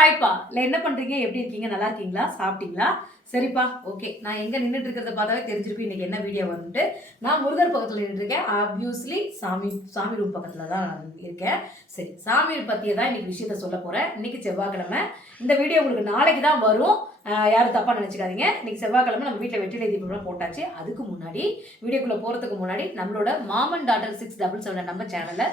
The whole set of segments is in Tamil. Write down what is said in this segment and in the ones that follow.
ஹாய்ப்பா இல்லை என்ன பண்ணுறீங்க எப்படி இருக்கீங்க? நல்லா இருக்கீங்களா? சாப்பிட்டீங்களா? சரிப்பா ஓகே. நான் எங்கே நின்றுட்டு இருக்கிறத பார்த்தாவே தெரிஞ்சிருக்கும் இன்னைக்கு என்ன வீடியோ வந்துட்டு. நான் முருகர் பக்கத்தில் நின்றுருக்கேன் ஆப்வியஸ்லி சாமி சாமி ரூம் பக்கத்தில் தான் நான் இருக்கேன். சரி சாமி பற்றியே தான் இன்றைக்கி விஷயத்த சொல்ல போகிறேன் இன்றைக்கி செவ்வாய்க்கிழமை. இந்த வீடியோ உங்களுக்கு நாளைக்கு தான் வரும். யாரும் தப்பாக நினச்சிக்காதீங்க. இன்றைக்கி செவ்வாய்க்கிழமை நம்ம வீட்டில் வெற்றிலை தீபம்லாம் போட்டாச்சு. அதுக்கு முன்னாடி வீடியோக்குள்ளே போகிறதுக்கு முன்னாடி நம்மளோட மாமன் டாட்டர் சிக்ஸ் டபுள் செவன் நம்ம சேனலை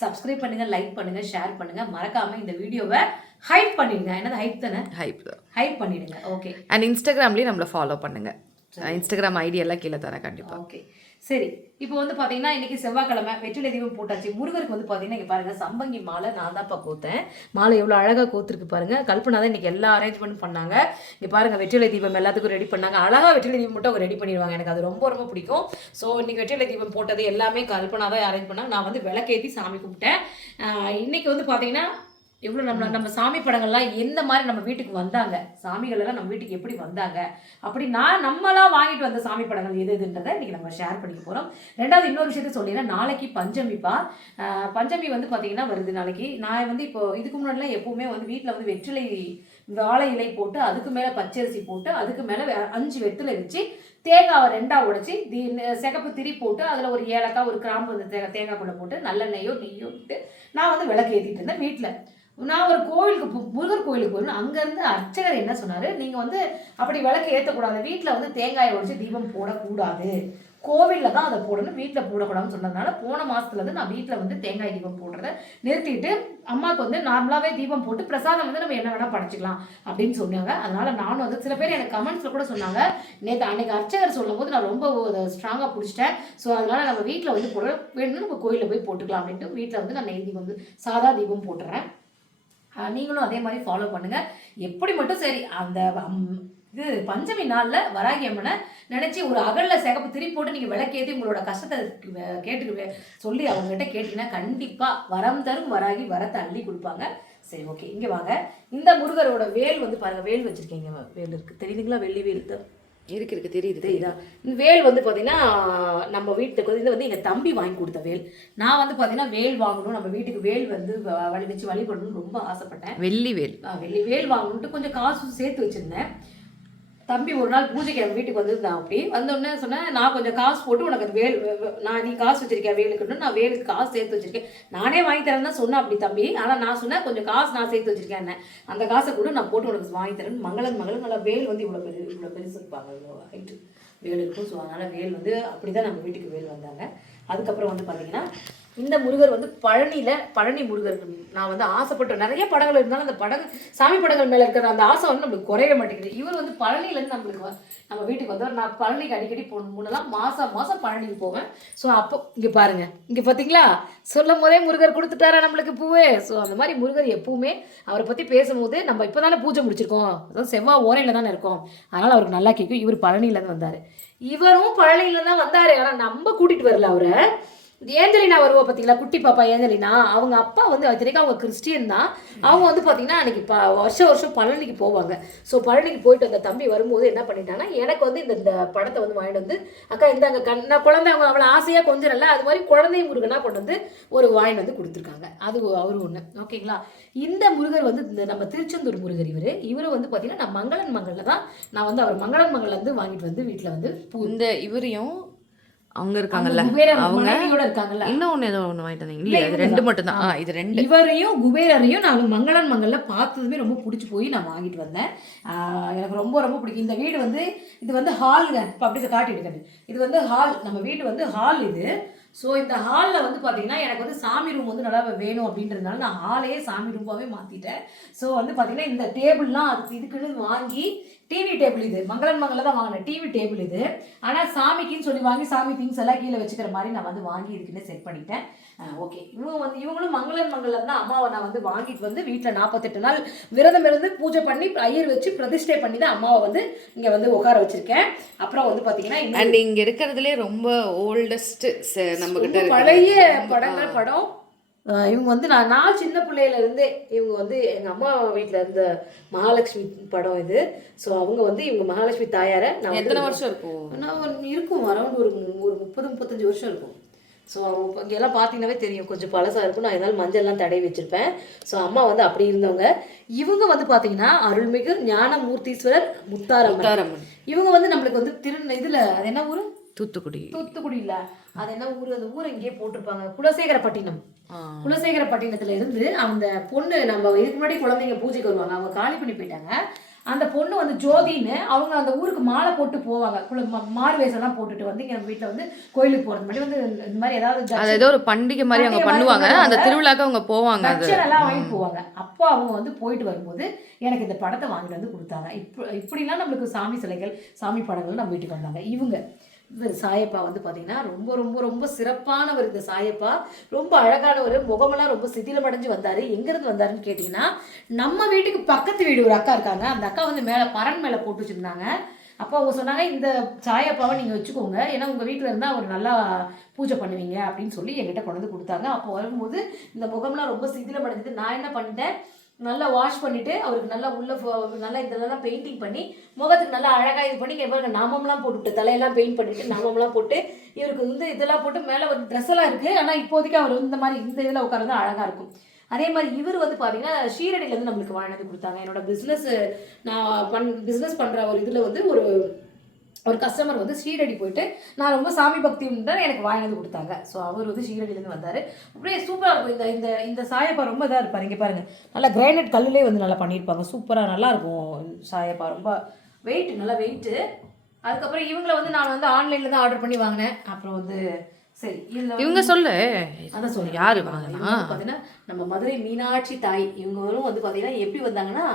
சப்ஸ்கிரைப் பண்ணுங்கள் லைக் பண்ணுங்கள் ஷேர் பண்ணுங்கள் மறக்காமல் இந்த வீடியோவை ஹைப் பண்ணிடுங்க. என்னது ஹைப் தானே? ஹைப் ஹைப் பண்ணிடுங்க. ஓகே அண்ட் இன்ஸ்டாகிராம்லேயும் நம்மளை ஃபாலோ பண்ணுங்க. இன்ஸ்டாகிராம் ஐடி எல்லாம் கீழே தரேன் கண்டிப்பாக ஓகே சரி. இப்போ வந்து பார்த்தீங்கன்னா இன்னைக்கு செவ்வாய்க்கிழமை வெற்றிலை தீபம் போட்டாச்சு. முருகருக்கு வந்து பார்த்தீங்கன்னா இங்கே பாருங்க சம்பங்கி மாலை நான் தான்ப்பா கோத்தேன். மாலை எவ்வளோ அழகாக கோத்துருக்கு பாருங்க. கல்பனா தான் இன்னைக்கு எல்லா அரேஞ்ச்மெண்ட் பண்ணாங்க. இங்கே பாருங்க வெற்றிலை தீபம் எல்லாத்துக்கும் ரெடி பண்ணாங்க. அழகாக வெற்றிலை தீபம் மட்டும் அவங்க ரெடி பண்ணிடுவாங்க. எனக்கு அது ரொம்ப ரொம்ப பிடிக்கும். ஸோ இன்னைக்கு வெற்றிலை தீபம் போட்டது எல்லாமே கல்பனா தான் அரேஞ்ச் பண்ணாங்க. நான் வந்து விளக்கேற்றி சாமி கும்பிட்டேன். ஆஹ் இன்னைக்கு வந்து பார்த்தீங்கன்னா எவ்வளோ நம்ம நம்ம சாமி படங்கள்லாம் எந்த மாதிரி நம்ம வீட்டுக்கு வந்தாங்க? சாமிகள் எல்லாம் நம்ம வீட்டுக்கு எப்படி வந்தாங்க? அப்படி நான் நம்மளாம் வாங்கிட்டு வந்த சாமி படங்கள் எது எதுன்றதை இன்னைக்கு நம்ம ஷேர் பண்ணிக்க போகிறோம் ரெண்டாவது இன்னொரு விஷயத்த சொல்லிடுறேன். நாளைக்கு பஞ்சமிப்பா பஞ்சமி வந்து பார்த்தீங்கன்னா வருது நாளைக்கு. நான் வந்து இப்போ இதுக்கு முன்னாடிலாம் எப்பவுமே வந்து வீட்டில் வந்து வெற்றிலை வாழை இலை போட்டு அதுக்கு மேலே பச்சரிசி போட்டு அதுக்கு மேலே அஞ்சு வெற்றிலை வச்சு தேங்காவை ரெண்டாக உடைச்சி தி சிகப்பு திரி போட்டு அதில் ஒரு ஏலக்காய் ஒரு கிராம்பு தேங்காய் தேங்காய் குள்ள போட்டு நல்லெண்ணெயோ நெய்யோ விட்டு நான் வந்து விளக்கு ஏற்றிட்டு இருந்தேன் வீட்டில் நான் ஒரு கோவிலுக்கு முருகர் கோயிலுக்கு போகணும் அங்கேருந்து அர்ச்சகர் என்ன சொன்னார்? நீங்கள் வந்து அப்படி விளக்கு ஏற்றக்கூடாது வீட்டில் வந்து தேங்காயை உடைச்சி தீபம் போடக்கூடாது. கோவிலில் தான் அதை போடணும். வீட்டில் போடக்கூடாதுன்னு சொன்னதுனால போன மாதத்துலேருந்து நான் வீட்டில் வந்து தேங்காய் தீபம் போடுறத நிறுத்திட்டு அம்மாவுக்கு வந்து நார்மலாகவே தீபம் போட்டு பிரசாதம் வந்து நம்ம என்ன வேணால் படைச்சிக்கலாம் அப்படின்னு சொன்னாங்க. அதனால நானும் வந்து சில பேர் எனக்கு கமெண்ட்ஸில் கூட சொன்னாங்க. நேற்று அன்னைக்கு அர்ச்சகர் சொல்லும் போது நான் ரொம்ப ஸ்ட்ராங்காக பிடிச்சிட்டேன். ஸோ அதனால நம்ம வீட்டில் வந்து போட வேணும்னு நம்ம கோயிலில் போய் போட்டுக்கலாம் அப்படின்ட்டு வீட்டில் வந்து நான் நெய் தீபம் வந்து சாதா தீபம் போட்டுறேன். நீங்களும் அதே மாதிரி ஃபாலோ பண்ணுங்க. எப்படி மட்டும் சரி அந்த இது பஞ்சமி நாளில் வராகி அம்மனை நினச்சி ஒரு அகலில் சிகப்பு திரி போட்டு நீங்கள் விளக்கேற்றி உங்களோட கஷ்டத்தை வே- கேட்டு சொல்லி அவங்ககிட்ட கேட்டிங்கன்னா கண்டிப்பாக வரம் தரும் வராகி வரத்தை அள்ளி கொடுப்பாங்க. சரி ஓகே இங்கே வாங்க. இந்த முருகரோட வேல் வந்து பாருங்க வேல் வச்சுருக்கீங்க வேல் இருக்குது தெரியுதுங்களா? வெள்ளி வேல் தான். இருக்கு இருக்கு தெரியுது தெரியுதா? இந்த வேல் வந்து பார்த்தீங்கன்னா நம்ம வீட்டுக்கு வந்து இது வந்து எங்கள் தம்பி வாங்கி கொடுத்த வேல். நான் வந்து பார்த்தீங்கன்னா வேல் வாங்கணும் நம்ம வீட்டுக்கு வேல் வந்து வழி வச்சு வழிபடணும்னு ரொம்ப ஆசைப்பட்டேன். வெள்ளி வேல். வெள்ளி வேல் வாங்கணுன்ட்டு கொஞ்சம் காசு சேர்த்து வச்சிருந்தேன். தம்பி ஒரு நாள் பூஜைக்கு என் வீட்டுக்கு வந்திருந்தான் அப்படி. வந்தோடனே சொன்னேன் நான் கொஞ்சம் காசு போட்டு உனக்கு அது வேல் நான் நீ காசு வச்சிருக்கேன் வேலுக்குன்னு நான் வேலுக்கு காசு சேர்த்து வச்சிருக்கேன். நானே வாங்கி தரேன்னு தான் சொன்னேன் அப்படி தம்பி. ஆனால் நான் சொன்னேன் கொஞ்சம் காசு நான் சேர்த்து வச்சிருக்கேன் அந்த காசை கூட நான் போட்டு உனக்கு வாங்கி தரேன் மங்களன் மகளன் நல்லா வேல் வந்து இவ்வளோ பெரிய இவ்வளோ பெருசு இருப்பாங்க இவ்வளோ ஹைட்டு வேல் இருக்கும் ஸோ அதனால் வேல் வந்து அப்படி தான் நம்ம வீட்டுக்கு வேல் வந்தாங்க. அதுக்கப்புறம் வந்து பார்த்தீங்கன்னா இந்த முருகர் வந்து பழனியில் பழனி முருகர். நான் வந்து ஆசைப்பட்டு நிறைய படங்கள் இருந்தாலும் அந்த படங்கள் சாமி படங்கள் மேலே இருக்கிற அந்த ஆசை வந்து நம்மளுக்கு குறைய மாட்டேங்குது. இவர் வந்து பழனியிலேருந்து நம்மளுக்கு நம்ம வீட்டுக்கு வந்தவர். நான் பழனிக்கு அடிக்கடி போகணும் முன்னெல்லாம் மாதம் மாதம் பழனிக்கு போவேன். ஸோ அப்போ இங்கே பாருங்க. இங்கே பார்த்தீங்களா சொல்லும் போதே முருகர் கொடுத்துட்டாரா நம்மளுக்கு பூவே? ஸோ அந்த மாதிரி முருகர் எப்பவுமே அவரை பற்றி பேசும்போது நம்ம இப்போ தானே பூஜை முடிச்சிருக்கோம். அதாவது செவ்வாய் ஓரையில் தானே இருக்கோம். அதனால் அவருக்கு நல்லா கேட்கும். இவர் பழனியிலேருந்து வந்தார். இவரும் பழனியில தான் வந்தார். ஆனால் நம்ம கூட்டிகிட்டு வரல அவரை. ஏஞ்சலினா வருவா பார்த்தீங்களா குட்டி பாப்பா ஏஞ்சலினா அவங்க அப்பா வந்து இத்தனைக்கும் அவங்க கிறிஸ்டியன் தான். அவங்க வந்து பார்த்தீங்கன்னா அன்னைக்கு ப வருஷம் வருஷம் பழனிக்கு போவாங்க. ஸோ பழனிக்கு போயிட்டு அந்த தம்பி வரும்போது என்ன பண்ணிட்டாங்கன்னா எனக்கு வந்து இந்த இந்த படத்தை வந்து வாங்கிட்டு வந்து அக்கா இந்தாங்க கண் நான் குழந்தை அவங்க அவ்வளோ ஆசையாக கொஞ்சம் அது மாதிரி குழந்தை முருகனாக கொண்டு வந்து ஒரு வாங்கிட்டு வந்து கொடுத்துருக்காங்க. அது அவரு ஒன்று ஓகேங்களா? இந்த முருகர் வந்து இந்த நம்ம திருச்செந்தூர் முருகர் இவர். இவரும் வந்து பார்த்தீங்கன்னா நான் மங்களன் மங்களில் தான் நான் வந்து அவர் மங்களன் மங்களில் வந்து வாங்கிட்டு வந்து வீட்டில் வந்து இந்த இவரையும் அவங்க இருக்காங்கல்ல. அவங்க இருக்காங்கல்ல. இன்னும் ஒன்று ஏதோ ஒன்று வாங்கிட்டு வந்தீங்க. இல்ல, இவங்க ரெண்டு. மட்டும் தான் இது ரெண்டு. இவரையும் குபேரரையும் நான் மங்களன் மங்கல்ல பார்த்ததுமே ரொம்ப பிடிச்சி போய் நான் வாங்கிட்டு வந்தேன். எனக்கு ரொம்ப ரொம்ப பிடிக்கும். இந்த வீடு வந்து இது வந்து ஹாலுங்க இப்போ அப்படி காட்டிட்டு இது வந்து ஹால் நம்ம வீடு வந்து ஹால் இது. ஸோ இந்த ஹாலில் வந்து பார்த்தீங்கன்னா எனக்கு வந்து சாமி ரூம் வந்து நல்லா வேணும் அப்படின்றதுனால நான் ஹாலையே சாமி ரூமாகவே மாற்றிட்டேன் ஸோ வந்து பார்த்தீங்கன்னா இந்த டேபிள்லாம் அதுக்கு இதுக்குன்னு வாங்கி டிவி டேபிள் இது. மங்களன் மங்களில் தான் வாங்கினேன். டிவி டேபிள் இது. ஆனால் சாமிக்குன்னு சொல்லி வாங்கி சாமி திங்ஸ் எல்லாம் கீழே வச்சுக்கிற மாதிரி நான் வந்து வாங்கி இதுக்குன்னு செட் பண்ணிட்டேன். ஓகே இவங்க வந்து இவங்களும் மங்களன் மங்கள்ல தான் அம்மாவை நான் வந்து வாங்கிட்டு வந்து வீட்டில் நாற்பத்தெட்டு நாள் விரதம் இருந்து பூஜை பண்ணி ஐயர் வச்சு பிரதிஷ்டை பண்ணி தான் அம்மாவை வந்து இங்கே வந்து உட்கார வச்சிருக்கேன். அப்புறம் வந்து பார்த்தீங்கன்னா அண்ட் இங்க இருக்கிறதுலே ரொம்ப ஓல்டஸ்ட் நம்ம கிட்ட பழைய படங்கள் படம். இவங்க வந்து நான் நான் சின்ன பிள்ளையில இருந்தே இவங்க வந்து எங்கள் அம்மா வீட்டில் இருந்த மகாலட்சுமி படம் இது. ஸோ அவங்க வந்து இவங்க மகாலட்சுமி தாயாரை நான் எத்தனை வருஷம் இருக்கும்? நான் ஒரு- இருக்கும். அரௌண்ட் ஒரு ஒரு முப்பது முப்பத்தஞ்சு வருஷம் இருக்கும். ஸோ இங்கெல்லாம் பார்த்தீங்கன்னாவே தெரியும். கொஞ்சம் பழசாக இருக்கும். நான் இதனால் மஞ்சள்லாம் தடவி வச்சுருப்பேன். ஸோ அம்மா வந்து அப்படி இருந்தவங்க. இவங்க வந்து பார்த்தீங்கன்னா அருள்மிகு ஞானமூர்த்தீஸ்வரர் முத்தாரம்மன். இவங்க வந்து நம்மளுக்கு வந்து திரு இதில் அது என்ன ஊர்? தூத்துக்குடி. தூத்துக்குடி இல்ல அது என்ன ஊர்? அந்த ஊர் இங்கேயே போட்டிருப்பாங்க. குலசேகரப்பட்டினம். குலசேகரப்பட்டினத்துல இருந்து அந்த பொண்ணு நம்ம இதுக்கு முன்னாடி குழந்தைங்க பூஜைக்கு வருவாங்க. அவங்க காலி பண்ணி போயிட்டாங்க. அந்த பொண்ணு வந்து ஜோதின்னு அவங்க அந்த ஊருக்கு மாலை போட்டு போவாங்க. குல மாறு வேஷம்லாம் போட்டுட்டு வந்து இங்க வீட்டில் வந்து கோயிலுக்கு போறது மாதிரி வந்து இந்த மாதிரி ஏதாவது அது ஏதோ ஒரு பண்டிகை மாதிரி அவங்க பண்ணுவாங்க. அந்த. திருவிழாக்கு அவங்க போவாங்க எல்லாம் வாங்கிட்டு போவாங்க. அப்போ அவங்க வந்து போயிட்டு வரும்போது எனக்கு இந்த படத்தை வாங்கிட்டு வந்து கொடுத்தாங்க. இப்போ இப்படிலாம் நம்மளுக்கு சாமி சிலைகள் சாமி படங்கள் நம்ம வீட்டுக்கு வந்தாங்க. இவங்க சாயப்பா வந்து பார்த்தீங்கன்னா ரொம்ப ரொம்ப ரொம்ப சிறப்பானவர் இந்த சாயப்பா. ரொம்ப அழகானவர். முகமெல்லாம் ரொம்ப சிதிலமடைஞ்சு வந்தார். எங்கேருந்து வந்தாருன்னு கேட்டிங்கன்னா நம்ம வீட்டுக்கு பக்கத்து வீடு ஒரு அக்கா இருக்காங்க. அந்த அக்கா வந்து மேலே பரன் மேலே போட்டு வச்சுருந்தாங்க. அப்போ அவங்க சொன்னாங்க இந்த சாயப்பாவை நீங்கள் வச்சுக்கோங்க. ஏன்னா உங்கள் வீட்டில் இருந்தால் அவர் நல்லா பூஜை பண்ணுவீங்க. அப்படின்னு சொல்லி என்கிட்ட கொண்டு வந்து கொடுத்தாங்க. அப்போ வரும்போது இந்த முகம்லாம் ரொம்ப சிதிலமடைஞ்சது. நான் என்ன பண்ணிட்டேன்? நல்லா வாஷ் பண்ணிட்டு அவருக்கு நல்லா உள்ள நல்லா இதெல்லாம் பெயிண்டிங் பண்ணி முகத்துக்கு நல்லா அழகாக இது பண்ணி இங்க பாருங்க நாமம்லாம் போட்டுவிட்டு தலையெல்லாம் பெயிண்ட் பண்ணிட்டு நாமம்லாம் போட்டு இவருக்கு வந்து இதெல்லாம் போட்டு மேலே ஒரு ட்ரெஸ் எல்லாம் இருக்கு. ஆனால் இப்போதைக்கு அவர் இந்த மாதிரி இந்த இதில் உட்கார்ந்து அழகாக இருக்கும். அதே மாதிரி இவர் வந்து பார்த்தீங்கன்னா ஷீரடியிலேருந்து நம்மளுக்கு வாழ்ந்து கொடுத்தாங்க. என்னோட பிஸ்னஸ் நான் பண் பிஸ்னஸ் பண்ணுற ஒரு இதில் வந்து ஒரு ஒரு கஸ்டமர் வந்து ஷீரடி போயிட்டு நான் ரொம்ப சாமி பக்தி உண்டு எனக்கு வாங்கி கொடுத்தாங்க. ஸோ அவர் வந்து ஷீரடியிலேருந்து வந்தார். அப்படியே சூப்பராக இருக்கும். இந்த இந்த இந்த சாயப்பா ரொம்ப இதாக இருப்பார். இங்கே பாருங்க. நல்லா கிரானைட் கல்லுலே வந்து நல்லா பண்ணியிருப்பாங்க. சூப்பராக நல்லா இருக்கும் சாயப்பா. ரொம்ப வெயிட் நல்லா வெயிட்டு அதுக்கப்புறம் இவங்கள வந்து நான் வந்து ஆன்லைனில் தான் ஆர்டர் பண்ணி வாங்கினேன். அப்புறம் வந்து சரி இதில் இவங்க சொல்லு. அதான் சொல்றேன். யாரு வாங்கினா? வந்து பாத்தீங்கன்னா நம்ம மதுரை மீனாட்சி தாய். இவங்களும் வந்து பாத்தீங்கன்னா எப்படி வந்தாங்கன்னா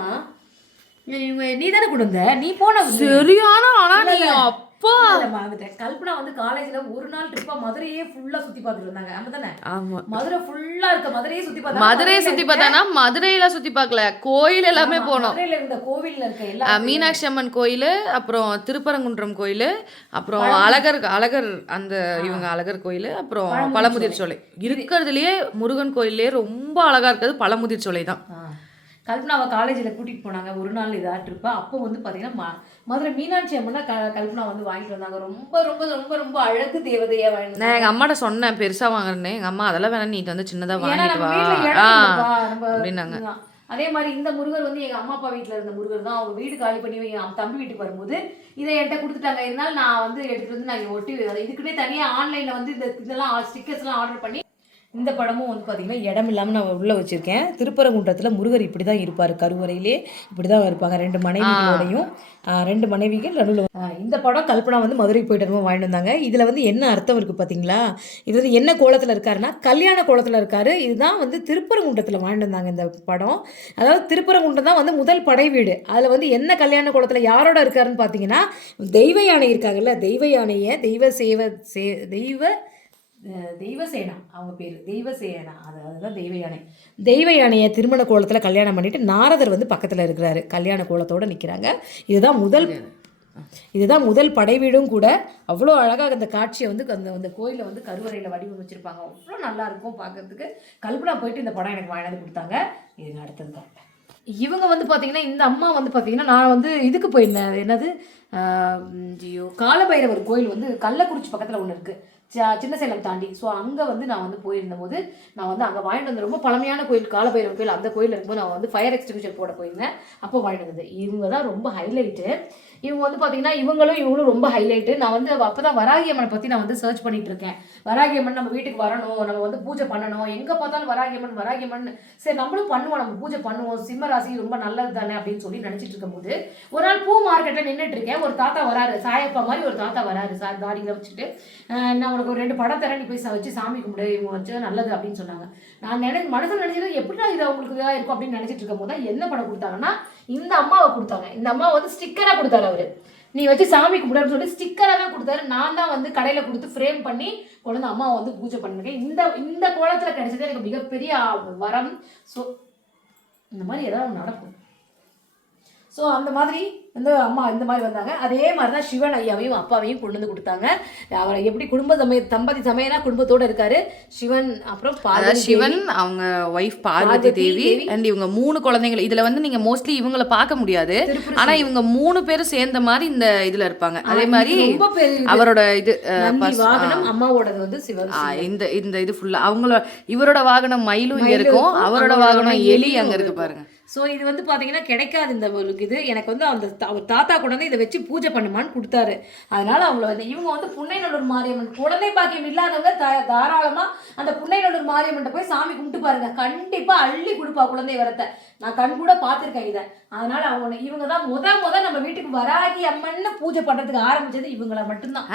நீ தானே கொண்டு வந்த நீ போன சரியான ஆனா நீ அப்பா. மறந்துட்டேன் கல்பனா வந்து காலேஜ்ல ஒரு நாள் ட்ரிப்பா மதுரையே ஃபுல்லா சுத்தி பார்த்துட்டு வந்தாங்க. ஆமா தானே ஆமா. மதுரை ஃபுல்லா இருக்க மதுரையே சுத்தி பார்த்தா மதுரையை சுத்தி பார்த்தானா மதுரையில சுத்தி பார்க்கல. கோயில் எல்லாமே போனோம். மதுரையில இருந்த கோவில்ல இருக்க எல்லா மீனாட்சி அம்மன் கோயில் அப்புறம் திருப்பரங்குன்றம் கோயில் அப்புறம் அழகர் அழகர் அந்த இவங்க அழகர் கோயில் அப்புறம் பழமுதிர் சோலை. இருக்கிறதுலயே முருகன் கோயிலே ரொம்ப அழகா இருக்கிறது பழமுதிர் சோலை தான். கல்பனாவை காலேஜில் கூட்டிகிட்டு போனாங்க. ஒரு நாள் இதா ட்ரிப்பா அப்போ வந்து பார்த்தீங்கன்னா ம மதுரை மீனாட்சி அம்மனை க கல்பனா வந்து வாங்கிட்டு வந்தாங்க. ரொம்ப ரொம்ப ரொம்ப ரொம்ப அழகு தேவதையா வாங்கிட்டு நான் எங்க அம்மாட்ட சொன்னேன் பெருசா வாங்குறேன்னு. எங்க அம்மா அதெல்லாம் வேணாம் நீ வந்து சின்னதா ஏன்னா வாங்கிட்டு வா. அப்படின்னாங்க. அதே மாதிரி இந்த முருகர் வந்து எங்க அம்மா அப்பா வீட்ல இருந்த முருகர் தான். அவங்க வீடு காலி பண்ணி என் தம்பி வீட்டுக்கு வரும்போது இதை என்கிட்ட கொடுத்துட்டாங்க. இருந்தாலும் நான் வந்து எடுத்துட்டு வந்து நான் ஒட்டி இதுக்குன்னே தனியா ஆன்லைன்ல வந்து இந்த இதெல்லாம் ஸ்டிக்கர்ஸ் எல்லாம் ஆர்டர் பண்ணி இந்த படமும் வந்து பார்த்தீங்கன்னா இடம் இல்லாமல் நான் உள்ளே வச்சுருக்கேன். திருப்பரங்குன்றத்தில் முருகர் இப்படி தான் இருப்பார். கருவறையிலே இப்படி தான் இருப்பாங்க. ரெண்டு மனைவிகளோடையும் ரெண்டு மனைவிகள் நடுவில். இந்த படம் கல்பனா வந்து மதுரை போயிட்டு வாங்கிட்டு வந்தாங்க. இதில் வந்து என்ன அர்த்தம் இருக்குது பார்த்தீங்களா இது வந்து என்ன கோலத்தில் இருக்காருன்னா கல்யாண கோலத்தில் இருக்காரு. இதுதான் வந்து திருப்பரங்குன்றத்தில் வாங்கிட்டு வந்தாங்க இந்த படம். அதாவது திருப்பரங்குன்றம் தான் வந்து முதல் படை வீடு. அதில் வந்து என்ன கல்யாண கோலத்தில் யாரோட இருக்காருன்னு பார்த்தீங்கன்னா தெய்வ யானை இருக்காங்கல்ல தெய்வ யானையை தெய்வ சேவ சே தெய்வ தெய்வசேனா அவங்க பேர். தெய்வசேனா அது அதுதான் தெய்வ யானை தெய்வ யானையை திருமண கோலத்தில் கல்யாணம் பண்ணிட்டு நாரதர் வந்து பக்கத்தில் இருக்கிறாரு. கல்யாண கோலத்தோட நிற்கிறாங்க இதுதான் முதல் இதுதான் முதல் படை வீடும் கூட. அவ்வளோ அழகாக அந்த காட்சியை வந்து அந்த அந்த கோயிலில் வந்து கருவறையில் வடிவமைச்சிருப்பாங்க அவ்வளோ நல்லா இருக்கும் பார்க்கறதுக்கு கல்பனா போயிட்டு இந்த படம் எனக்கு வாங்கினது கொடுத்தாங்க. இது அடுத்தது தான். இவங்க வந்து பார்த்தீங்கன்னா இந்த அம்மா வந்து பார்த்தீங்கன்னா நான் வந்து இதுக்கு போயிருந்தேன். அது என்னது? ஐயோ காலபைரவர் கோயில் வந்து கள்ளக்குறிச்சி பக்கத்தில் ஒன்று இருக்குது சின்ன சேலம் தாண்டி. ஸோ அங்கே வந்து நான் வந்து போயிருந்தபோது நான் வந்து அங்கே வாங்கிட்டு வந்து ரொம்ப பழமையான கோயில் காலபைரவர் கோயில். அந்த கோயில் இருக்கும்போது நான் வந்து ஃபயர் எக்ஸ்டிங்ஷன் போட போயிருந்தேன். அப்போ வாங்கிட்டு வந்தது. இவங்க தான் ரொம்ப ஹைலைட்டு இவங்க வந்து பார்த்தீங்கன்னா இவங்களும் இவங்களும் ரொம்ப ஹைலைட்டு நான் வந்து அப்போ தான் வராகி அம்மனை பற்றி நான் வந்து சர்ச் பண்ணிட்டு இருக்கேன். வராகி அம்மன் நம்ம வீட்டுக்கு வரணும் நம்ம வந்து பூஜை பண்ணணும். எங்கே பார்த்தாலும் வராகி அம்மன் சரி நம்மளும் பண்ணுவோம் நம்ம பூஜை பண்ணுவோம். சிம்ம ராசி ரொம்ப நல்லது தானே அப்படின்னு சொல்லி நினச்சிட்டு இருக்கும்போது ஒரு நாள் பூ மார்க்கெட்டில் நின்றுட்டு இருக்கேன். ஒரு தாத்தா வராரு சாயப்பா மாதிரி ஒரு தாத்தா வராரு சார் தாடியில் வச்சுட்டு. நான் உனக்கு ஒரு ரெண்டு படம் தரேன் நீ போய் ச- வச்சு சாமி கும்பிடு இவங்க வச்சு நல்லது அப்படின்னு சொன்னாங்க. நான் நினை மனசில் நினச்சது எப்படிடா இது அவங்களுக்கு இதாக இருக்கும் அப்படின்னு நினச்சிட்டு இருக்கும் போது தான் என்ன படம் கொடுத்தாங்கன்னா இந்த அம்மாவை கொடுத்தாங்க. இந்த அம்மா வந்து ஸ்டிக்கராக கொடுத்தாரு அவர். நீ வச்சு சாமி கும்பிடான்னு சொல்லி ஸ்டிக்கராக தான் கொடுத்தாரு. நான் தான் வந்து கடையில் கொடுத்து ஃப்ரேம் பண்ணி கொண்டு வந்து அம்மாவை வந்து பூஜை பண்ணிருக்கேன். இந்த இந்த கோலத்தில் கிடைச்சது எனக்கு மிகப்பெரிய வரம். ஸோ இந்த மாதிரி ஏதாவது நடக்கும். ஸோ அந்த மாதிரி வந்து அம்மா இந்த மாதிரி வந்தாங்க. அதே மாதிரி தான் சிவன் ஐயாவையும் அப்பாவையும் கொண்டு வந்து கொடுத்தாங்க. அவரை எப்படி குடும்ப சமய தம்பதி சமயனா குடும்பத்தோட இருக்காரு. சிவன் அப்புறம் சிவன் அவங்க ஒய்ஃப் பார்வதி தேவி. அண்ட் இவங்க மூணு குழந்தைகள். இதுல வந்து நீங்க மோஸ்ட்லி இவங்கள பார்க்க முடியாது. ஆனா இவங்க மூணு பேரும் சேர்ந்த மாதிரி இந்த இதுல இருப்பாங்க. அதே மாதிரி. அவரோட இது வாகனம் அம்மாவோடது வந்து சிவன் இந்த இந்த இது ஃபுல்லா அவங்களோட இவரோட வாகனம் மயிலும் இங்க இருக்கும். அவரோட வாகனம் எலி அங்க இருக்கு. பாருங்க. ஸோ இது வந்து பார்த்தீங்கன்னா கிடைக்காது இந்த ஒரு இது. எனக்கு வந்து அந்த அவர் தாத்தா கூட வந்து இதை வச்சு பூஜை பண்ணுமான்னு கொடுத்தாரு. அதனால அவங்கள வந்து இவங்க வந்து புன்னைநல்லூர் மாரியம்மன் குழந்தை பாக்கியம் இல்லாதவங்க த தாராளமாக அந்த புன்னைநல்லூர் மாரியம்மன்ட்ட போய் சாமி கும்பிட்டு பாருங்க. கண்டிப்பாக அள்ளி கொடுப்பா குழந்தை வரத்தை. நான் கண் கூட பார்த்துருக்கேன் இதை. அதனால அவங்க இவங்க தான் முத முத நம்ம வீட்டுக்கு வராகி அம்மன்னு பூஜை பண்ணுறதுக்கு ஆரம்பிச்சது இவங்கள மட்டும்தான்.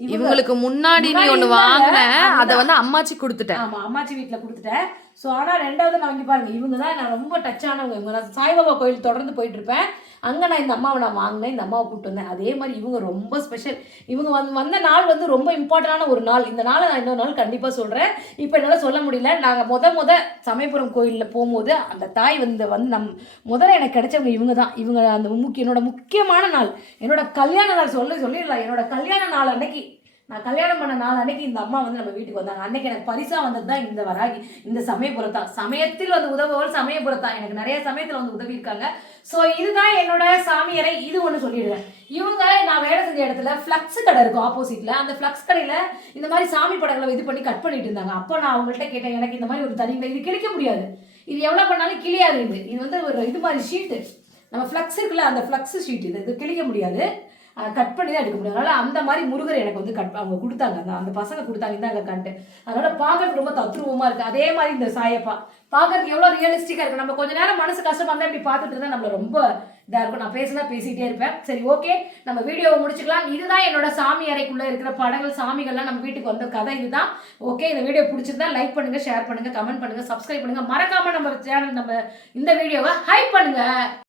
இவங்களுக்கு முன்னாடி நீ ஒண்ணு வாங்கின அதை. வந்து அம்மாச்சி கொடுத்துட்டேன். ஆமா அம்மாச்சி வீட்டில் கொடுத்துட்டேன். ஸோ ஆனால் ரெண்டாவது நான் இங்கே பாருங்க இவங்க தான் நான் ரொம்ப டச் ஆனவங்க. இவங்க நான் சாய்பாபா கோயில் தொடர்ந்து போயிட்டு இருப்பேன். அங்கே நான் இந்த அம்மாவை நான் வாங்கினேன் இந்த அம்மாவை கூப்பிட்டு வந்தேன். அதே மாதிரி இவங்க ரொம்ப ஸ்பெஷல் இவங்க வந்து வந்த நாள் வந்து ரொம்ப இம்பார்ட்டண்டான ஒரு நாள். இந்த நாளை நான் இன்னொரு நாள் கண்டிப்பாக சொல்கிறேன் இப்போ என்னால் சொல்ல முடியல. நாங்கள் முத முத சமயபுரம் கோயிலில் போகும்போது அந்த தாய் வந்து வந்து நம் முதல்ல எனக்கு கிடைச்சவங்க இவங்க தான். இவங்க அந்த முக்கிய என்னோட முக்கியமான நாள். என்னோட கல்யாண நாள் சொல்ல சொல்லிடலாம். என்னோட கல்யாண நாள் அன்னைக்கு நான் கல்யாணம் பண்ண நாள் அன்னைக்கு இந்த அம்மா வந்து நம்ம வீட்டுக்கு வந்தாங்க. அன்னைக்கு எனக்கு பரிசா வந்தது தான் இந்த வராகி. இந்த சமயபுரத்தா. சமயத்தில் வந்து உதவுவோல் சமயபுரத்தா. எனக்கு நிறைய சமயத்தில் வந்து உதவி இருக்காங்க. ஸோ இதுதான் என்னோட சாமியரை இது ஒன்று சொல்லிடுறேன். இவங்க நான் வேலை செஞ்ச இடத்துல ஃப்ளக்ஸ் கடை இருக்கும் ஆப்போசிட்ல அந்த ஃப்ளக்ஸ் கடையில இந்த மாதிரி சாமி படங்களை இது பண்ணி கட் பண்ணிட்டு இருந்தாங்க. அப்போ நான் அவங்கள்ட்ட கேட்டேன் எனக்கு இந்த மாதிரி ஒரு தனியில் இது கிழிக்க முடியாது. இது எவ்வளோ பண்ணாலும் கிளியாது இது. இது வந்து ஒரு இது மாதிரி ஷீட்டு நம்ம ஃப்ளக்ஸ் இருக்குல்ல அந்த ஃப்ளக்ஸ் ஷீட் இது. இது கிழிக்க முடியாது. கட் பண்ணி தான் எடுக்க முடியும். அதனால அந்த மாதிரி முருகர் எனக்கு வந்து கட் அவங்க கொடுத்தாங்க. அந்த அந்த பசங்க கொடுத்தாங்க. இந்தாங்க கண்டு அதனால பார்க்கறதுக்கு ரொம்ப தத்ரூபமாக இருக்குது அதே மாதிரி இந்த சாயப்பா. பார்க்கறதுக்கு எவ்வளோ ரியலிஸ்டிக்காக இருக்கு. நம்ம கொஞ்ச நேரம் மனசு கஷ்டமாக இருந்தால் இப்படி பார்த்துட்டு இருந்தால் நம்மளை ரொம்ப இதாக இருக்கும். நான் பேசினா பேசிகிட்டே இருப்பேன். சரி ஓகே நம்ம வீடியோவை முடிச்சுக்கலாம். இதுதான் என்னோட சாமி அறைக்குள்ளே இருக்கிற படங்கள் சாமிகள்லாம் நம்ம வீட்டுக்கு வந்த கதை இதுதான். ஓகே இந்த வீடியோ பிடிச்சிருந்தா லைக் பண்ணுங்கள் ஷேர் பண்ணுங்கள் கமெண்ட் பண்ணுங்கள் சப்ஸ்கிரைப் பண்ணுங்கள் மறக்காமல் நம்ம சேனல் நம்ம இந்த வீடியோவை ஹைப் பண்ணுங்கள்